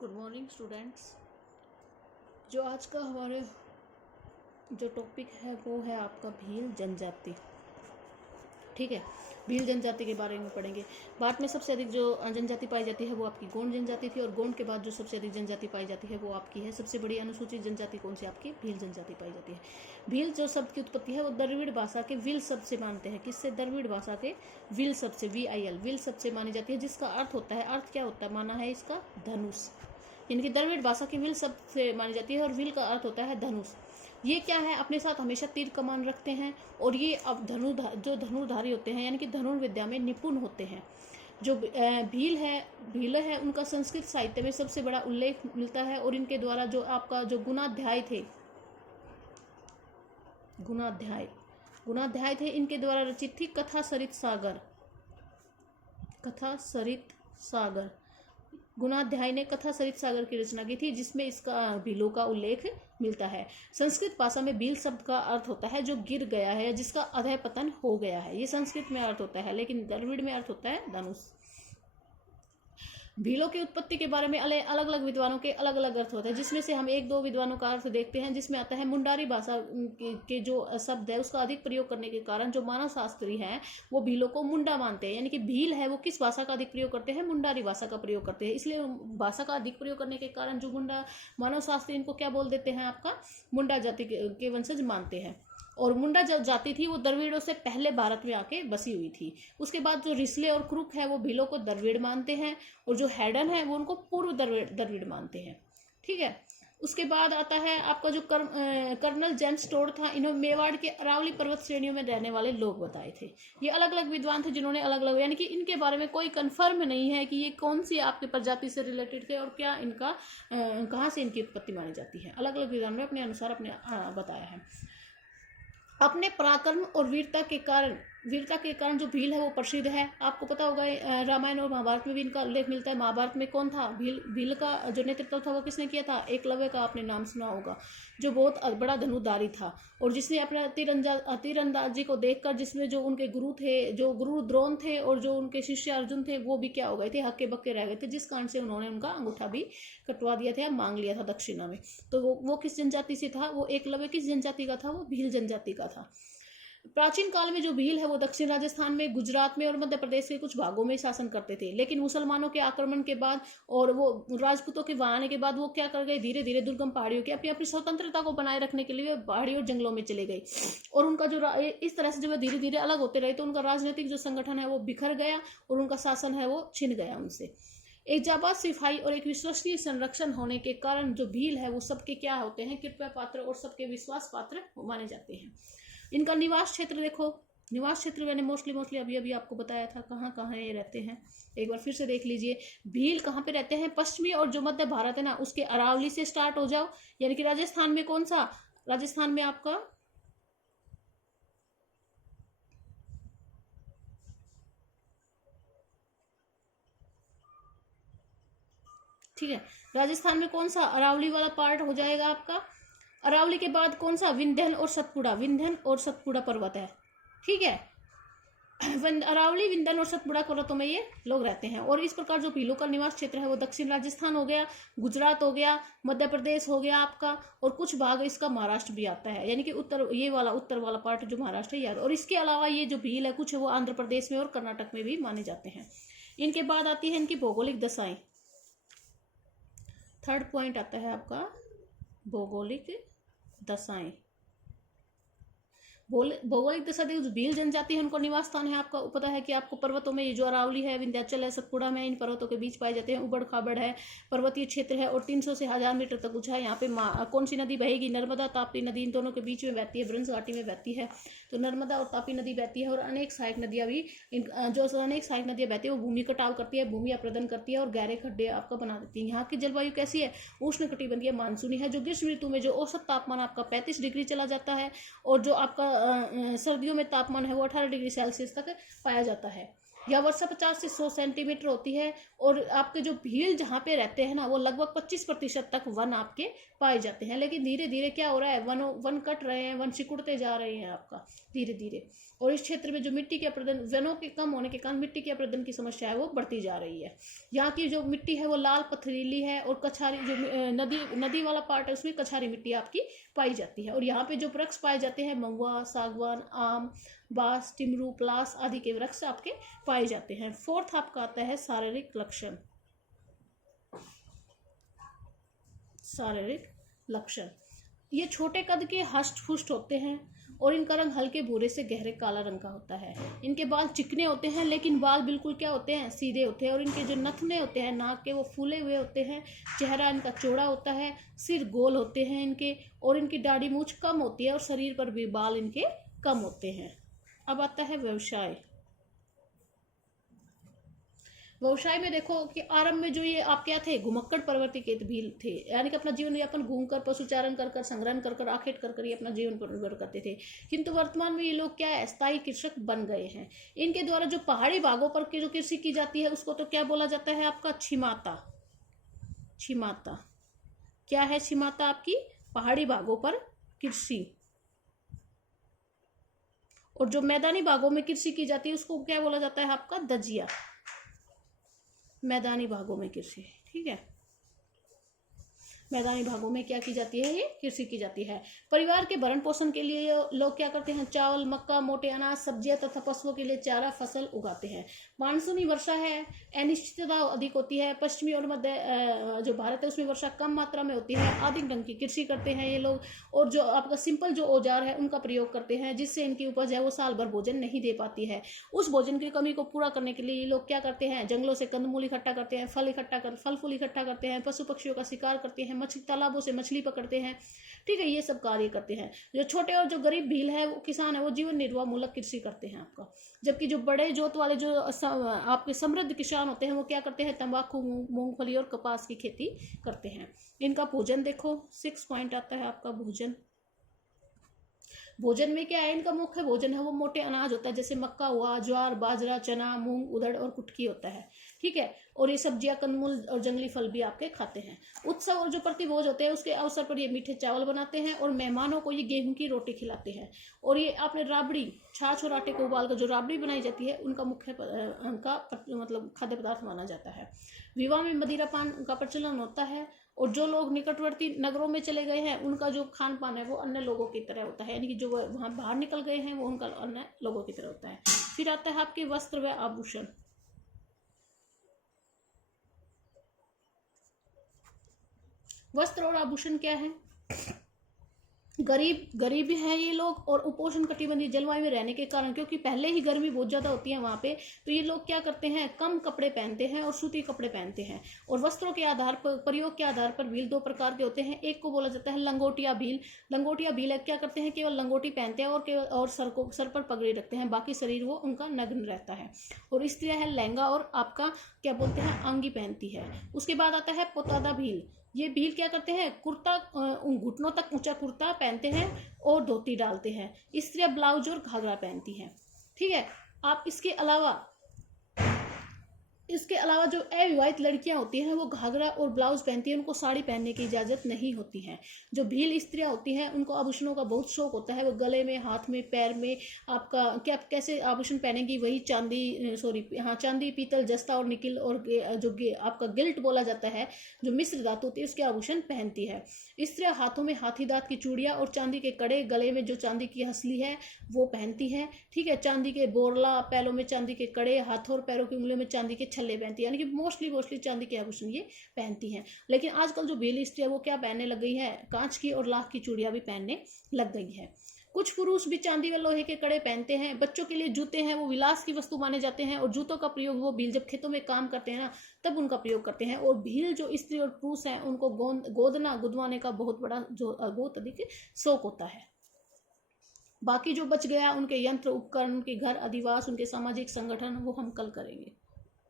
Good morning students. जो आज का हमारे जो टॉपिक है वो है आपका भील जनजाति। ठीक है, भील जनजाति के बारे में पढ़ेंगे। भारत में सबसे अधिक जो जनजाति पाई जाती है वो आपकी गोंड जनजाति थी, और गोंड के बाद जो सबसे अधिक जनजाति पाई जाती है वो आपकी है सबसे बड़ी अनुसूचित जनजाति कौन सी? आपकी भील जनजाति पाई जाती है। भील जो शब्द की उत्पत्ति है वो द्रविड़ भाषा के विल शब्द से मानते हैं। किससे? द्रविड़ भाषा के विल शब्द से, VIL विल शब्द से मानी जाती है, जिसका अर्थ होता है, अर्थ क्या होता है माना है इसका? धनुष। यानी कि द्रविड़ भाषा की विल शब्द से मानी जाती है और विल का अर्थ होता है धनुष। ये क्या है? अपने साथ हमेशा तीर कमान रखते हैं, और ये अब जो धनुर्धारी होते हैं यानी कि धनुर्विद्या में निपुण होते हैं। जो भील है उनका संस्कृत साहित्य में सबसे बड़ा उल्लेख मिलता है, और इनके द्वारा जो आपका जो गुणाध्याय थे इनके द्वारा रचित थी कथा सरित सागर। गुणाध्याय ने कथा सरित सागर की रचना की थी, जिसमें इसका भीलों का उल्लेख मिलता है। संस्कृत भाषा में भील शब्द का अर्थ होता है जो गिर गया है, जिसका अधः पतन हो गया है। ये संस्कृत में अर्थ होता है, लेकिन द्रविड़ में अर्थ होता है धनुष। भीलों की उत्पत्ति के बारे में अलग अलग विद्वानों के अलग अलग अर्थ होते हैं, जिसमें से हम एक दो विद्वानों का अर्थ देखते हैं। जिसमें आता है मुंडारी भाषा के जो शब्द है उसका अधिक प्रयोग करने के कारण जो मानव शास्त्री हैं वो भीलों को मुंडा मानते हैं। यानी कि भील है वो किस भाषा का अधिक प्रयोग करते हैं? मुंडारी भाषा का प्रयोग करते हैं। इसलिए भाषा का अधिक प्रयोग करने के कारण जो मुंडा मानव शास्त्री इनको क्या बोल देते हैं? आपका मुंडा जाति के वंशज मानते हैं। और मुंडा जो जाति थी वो द्रविड़ों से पहले भारत में आके बसी हुई थी। उसके बाद जो रिसले और क्रुक है वो भीलों को द्रविड़ मानते हैं, और जो हैडन है वो उनको पूर्व द्रविड़ मानते हैं। ठीक है, उसके बाद आता है आपका जो कर्नल जेम्स टोड था। इन्होंने मेवाड़ के अरावली पर्वत श्रेणियों में रहने वाले लोग बताए थे। ये अलग अलग विद्वान थे जिन्होंने अलग अलग, यानी कि इनके बारे में कोई कंफर्म नहीं है कि ये कौन सी आपकी प्रजाति से रिलेटेड थे और क्या इनका कहाँ से इनकी उत्पत्ति मानी जाती है। अलग अलग विद्वान ने अपने अनुसार बताया है। अपने पराक्रम और वीरता के कारण जो भील है वो प्रसिद्ध है। आपको पता होगा रामायण और महाभारत में भी इनका उल्लेख मिलता है। महाभारत में कौन था? भील का जो नेतृत्व था वो किसने किया था? एकलव्य का आपने नाम सुना होगा, जो बहुत बड़ा धनुर्धारी था, और जिसने अपना तीरंदाजी को देखकर जिसमें जो उनके गुरु थे, जो गुरु द्रोण थे और जो उनके शिष्य अर्जुन थे, वो भी क्या हो गए थे? हक्के बक्के रह गए थे, जिस कारण से उन्होंने उनका अंगूठा भी कटवा दिया था, मांग लिया था दक्षिणा में। तो वो किस जनजाति से था? वो एकलव्य किस जनजाति का था? वो भील जनजाति का था। प्राचीन काल में जो भील है वो दक्षिण राजस्थान में, गुजरात में और मध्य प्रदेश के कुछ भागों में शासन करते थे। लेकिन मुसलमानों के आक्रमण के बाद और वो राजपूतों के वहां आने के बाद वो क्या कर गए? धीरे धीरे दुर्गम पहाड़ियों की अपनी स्वतंत्रता को बनाए रखने के लिए पहाड़ी और जंगलों में चले गए, और उनका जो इस तरह से जब धीरे धीरे अलग होते रहे तो उनका राजनीतिक जो संगठन है वो बिखर गया, और उनका शासन है वो छिन गया उनसे। एक जाबाज सिपाही और एक विश्वसनीय संरक्षण होने के कारण जो भील है वो सबके क्या होते हैं? कृपया पात्र और सबके विश्वास पात्र माने जाते हैं। इनका निवास क्षेत्र देखो, निवास क्षेत्र मैंने मोस्टली अभी आपको बताया था कहाँ कहाँ ये रहते हैं। एक बार फिर से देख लीजिए, भील कहाँ पे रहते हैं? पश्चिमी और जो मध्य भारत है ना उसके अरावली से स्टार्ट हो जाओ, यानी कि राजस्थान में कौन सा? राजस्थान में आपका ठीक है, राजस्थान में कौन सा? अरावली वाला पार्ट हो जाएगा आपका। अरावली के बाद कौन सा? विंध्यन और सतपुड़ा पर्वत है। ठीक है, अरावली, विंध्यन और सतपुड़ा पर्वतों में ये लोग रहते हैं। और इस प्रकार जो भीलों का निवास क्षेत्र है वो दक्षिण राजस्थान हो गया, गुजरात हो गया, मध्य प्रदेश हो गया आपका, और कुछ भाग इसका महाराष्ट्र भी आता है, यानी कि उत्तर वाला पार्ट जो महाराष्ट्र है यार। और इसके अलावा ये जो भील है कुछ है वो आंध्र प्रदेश में और कर्नाटक में भी माने जाते हैं। इनके बाद आती है इनकी भौगोलिक दशाएं। थर्ड पॉइंट आता है आपका भौगोलिक दशाएं। भौगोलिक दशा देखो, जो भील जनजाति है उनको निवास स्थान है आपका पता है कि आपको पर्वतों में, ये जो अरावली है, विंध्याचल है, सतपुड़ा में, इन पर्वतों के बीच पाए जाते हैं। उबड़ खाबड़ है, पर्वतीय क्षेत्र है, और 300 से 1000 मीटर तक ऊंचा है। यहाँ पे कौन सी नदी बहेगी? नर्मदा, ताप्ती नदी इन दोनों के बीच में बहती है, ब्रह्मपुत्र घाटी में बहती है। तो नर्मदा और ताप्ती नदी बहती है, और अनेक सहायक नदियां बहती है वो भूमि कटाव करती है, भूमि अप्रदन करती है और गहरे खड्डे आपका बना देती है। यहाँ की जलवायु कैसी है? उष्ण कटिबंधीय मानसूनी है, जो ग्रीष्म ऋतु में जो औसत तापमान आपका 35 डिग्री चला जाता है, और जो आपका सर्दियों में तापमान है वो 18 डिग्री सेल्सियस तक पाया जाता है। यह वर्षा 50 से 100 सेंटीमीटर होती है। और आपके जो भील जहाँ पे रहते हैं ना, वो लगभग 25% तक वन आपके पाए जाते हैं। लेकिन धीरे धीरे क्या हो रहा है, वन कट रहे हैं, वन सिकुड़ते जा रहे हैं आपका धीरे धीरे। और इस क्षेत्र में जो मिट्टी के अपरदन, वनों के कम होने के कारण मिट्टी के अपरदन की समस्या है वो बढ़ती जा रही है। यहाँ की जो मिट्टी है वो लाल पथरीली है, और कछारी जो नदी वाला पार्ट है उसमें कछारी मिट्टी आपकी पाई जाती है। और यहाँ पे जो वृक्ष पाए जाते हैं, महुआ, सागवान, आम, बांस, टिमरू, पलास आदि के वृक्ष आपके पाए जाते हैं। फोर्थ आपका आता है शारीरिक लक्षण। शारीरिक लक्षण, ये छोटे कद के हष्ट पुष्ट होते हैं और इनका रंग हल्के भूरे से गहरे काला रंग का होता है। इनके बाल चिकने होते हैं, लेकिन बाल बिल्कुल क्या होते हैं, सीधे होते हैं। और इनके जो नथने होते हैं नाक के, वो फूले हुए होते हैं। चेहरा इनका चौड़ा होता है, सिर गोल होते हैं इनके, और इनकी दाढ़ी मूछ कम होती है, और शरीर पर भी बाल इनके कम होते हैं। अब आता है व्यवसाय। व्यवसाय में देखो कि आरंभ में जो ये आप क्या थे, घुमक्कड़ प्रवृत्ति के भील थे, यानी कि अपना जीवन यापन घूमकर, पशुचारण कर कर, संग्रहण कर कर, आखेट कर कर ये अपना जीवन पर निर्भर करते थे। किंतु वर्तमान में ये लोग क्या है, स्थायी कृषक बन गए हैं। इनके द्वारा जो पहाड़ी भागों पर की जो कृषि की जाती है उसको तो क्या बोला जाता है आपका, छिमाता। छिमाता क्या है, छिमाता आपकी पहाड़ी भागों पर कृषि। और जो मैदानी भागों में कृषि की जाती है उसको क्या बोला जाता है आपका, दजिया। मैदानी भागों में कृषि, ठीक है, मैदानी भागों में क्या की जाती है, ये कृषि की जाती है। परिवार के भरण पोषण के लिए लोग क्या करते हैं, चावल, मक्का, मोटे अनाज, सब्जियां तथा पशुओं के लिए चारा फसल उगाते हैं। मानसूनी वर्षा है, अनिश्चितता अधिक होती है। पश्चिमी और मध्य जो भारत है उसमें वर्षा कम मात्रा में होती है। आधुनिक ढंग की कृषि करते हैं ये लोग, और जो आपका सिंपल जो औजार है उनका प्रयोग करते हैं, जिससे इनकी उपज है वो साल भर भोजन नहीं दे पाती है। उस भोजन की कमी को पूरा करने के लिए ये लोग क्या करते हैं, जंगलों से कंदमूल इकट्ठा करते हैं, फल फूल इकट्ठा करते हैं, पशु पक्षियों का शिकार करते हैं, मछली तालाबों से मछली पकड़ते हैं, ठीक है, ये सब कार्य करते हैं। जो छोटे और जो गरीब भील है, वो किसान है, वो जीवन निर्वाह मूलक कृषि करते हैं आपका। जबकि जो बड़े जोत वाले जो आपके समृद्ध किसान होते हैं वो क्या करते हैं, तंबाकू, मूंगफली और कपास की खेती करते हैं। इनका भोजन देखो, 6 पॉइंट आता है आपका भोजन। भोजन में क्या है, इनका मुख्य भोजन है वो मोटे अनाज होता है, जैसे मक्का हुआ, ज्वार, बाजरा, चना, मूंग, उड़द और कुटकी होता है, ठीक है। और ये सब्जियां, कंदमूल और जंगली फल भी आपके खाते हैं। उत्सव और जो प्रतिभोज होते हैं उसके अवसर पर ये मीठे चावल बनाते हैं, और मेहमानों को ये गेहूं की रोटी खिलाते हैं। और ये आपने राबड़ी, छाछ और आटे को उबाल कर जो राबड़ी बनाई जाती है उनका मुख्य मतलब खाद्य पदार्थ माना जाता है। विवाह में मदिरा पान का प्रचलन होता है। और जो लोग निकटवर्ती नगरों में चले गए हैं उनका जो खान पान है वो अन्य लोगों की तरह होता है, यानी कि जो वहां बाहर निकल गए हैं वो उनका अन्य लोगों की तरह होता है। फिर आता है आपके वस्त्र व आभूषण। वस्त्र और आभूषण क्या है, गरीब है ये लोग, और उपोष्ण कटिबंधीय जलवायु में रहने के कारण, क्योंकि पहले ही गर्मी बहुत ज्यादा होती है वहां पे, तो ये लोग क्या करते हैं, कम कपड़े पहनते हैं और सूती कपड़े पहनते हैं। और वस्त्रों के आधार पर, प्रयोग के आधार पर भील 2 प्रकार के होते हैं। एक को बोला जाता है लंगोटिया भील। लंगोटिया भील क्या करते हैं, केवल लंगोटी पहनते हैं और सर पर पगड़ी रखते हैं, बाकी शरीर वो उनका नग्न रहता है। और स्त्रियां है लहंगा और आपका क्या बोलते हैं, अंगी पहनती है। उसके बाद आता है पोतादा भील। ये भील क्या करते हैं, कुर्ता, घुटनों तक ऊंचा कुर्ता पहनते हैं और धोती डालते हैं। स्त्रियां ब्लाउज और घाघरा पहनती हैं, ठीक है। आप इसके अलावा जो अविवाहित लड़कियां होती हैं वो घाघरा और ब्लाउज पहनती हैं, उनको साड़ी पहनने की इजाजत नहीं होती है। जो भील स्त्रियां होती हैं उनको आभूषणों का बहुत शौक होता है, वो गले में, हाथ में, पैर में आपका क्या कैसे आभूषण पहनेंगी, वही चांदी, पीतल, जस्ता और निकिल और आपका गिल्ट बोला जाता है, जो मिश्र धातु होती है उसके आभूषण पहनती है। स्त्रियां हाथों में हाथी दांत की चूड़ियां और चांदी के कड़े, गले में जो चांदी की हंसली है वो पहनती है, ठीक है। चांदी के बोरला, पैरों में चांदी के कड़े, हाथों और पैरों की उंगलियों में चांदी के छल्ले पहनती है, यानी कि मोस्टली चांदी के आभूषण ये पहनती हैं। लेकिन आजकल जो भील स्त्री है वो क्या पहनने लग गई है, कांच की और लाख की चूड़ियां भी पहनने लग गई है। कुछ पुरुष भी चांदी व लोहे के कड़े पहनते हैं। बच्चों के लिए जूते हैं वो विलास की वस्तु माने जाते हैं, और जूतों का प्रयोग वो भील जब खेतों में काम करते हैं ना तब उनका प्रयोग करते हैं। और भील जो स्त्री और पुरुष हैं उनको गुदवाने का बहुत अधिक शौक होता है। बाकी जो बच गया उनके यंत्र उपकरण, उनके घर अधिवास, उनके सामाजिक संगठन वो हम कल करेंगे।